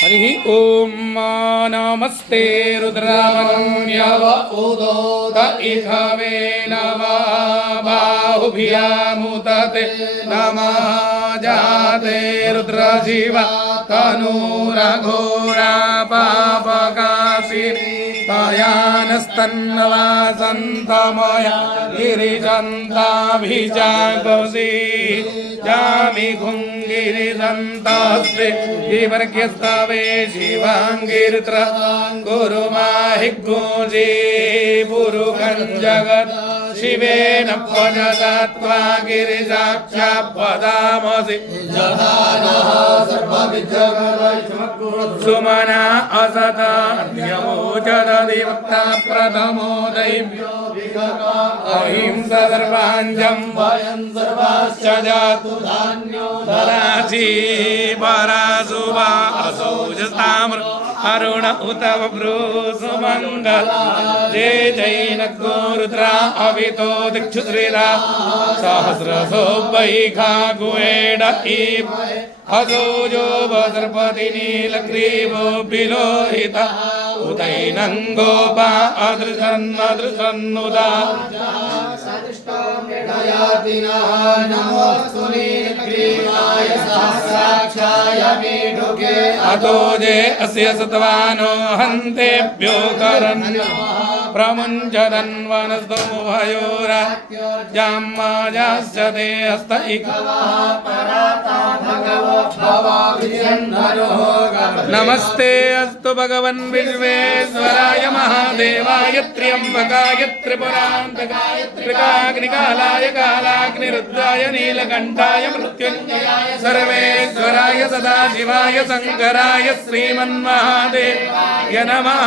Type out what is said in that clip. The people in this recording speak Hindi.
हरि ओम नमस्ते रुद्रामन्यव उदोत इधवे नमः बाहुभ्यामुदते नमः जाते रुद्रजीवा तनूरघोरा पापकाशिनी तयानस्तन्नवासन्तमया गिरिजन्ताभिजागसि जामि घुङ्गिरिजन्तास्ते विवर्ग्यस्तवे शिवाङ्गिरित्र गुरुमाहि गुजे पुरुखं जगत् शिवेन पजगत्वा गिरिजाक्षा पदामसि जहानः सुमना असता यमोचदधिवक्ता प्रथमो दैव्यो अहिंसा सर्वाञ्जं वयं सर्वाश्च जातु धान्यो धरासि परासुवा असौजताम्र अरुण उत बभ्रू सुमङ्गल जय जैन गोरुद्रा अवितो दिक्षु श्रीरा सहस्रसो वैखा गुएड ईव हसोजो वसर्पति नीलग्रीवो विलोहिता उदैनङ्गोपा अदृशन्नुदा अतो जे अस्य सत्वानो हन्तेभ्यो करन्यो प्रमुञ्चरन् वनस्तुभयोरा जाम्माजाश्च ते हस्त नमस्ते अस्तु भगवन् विश्वेश्वराय महादेवाय त्र्यम्बकाय त्रिपुरान्तकाय त्रिकाग्निकालाय कालाग्निरुद्राय नीलकण्ठाय मृत्युञ्जयाय सर्वेश्वराय सदाशिवाय शङ्कराय श्रीमन्महादेवाय नमः।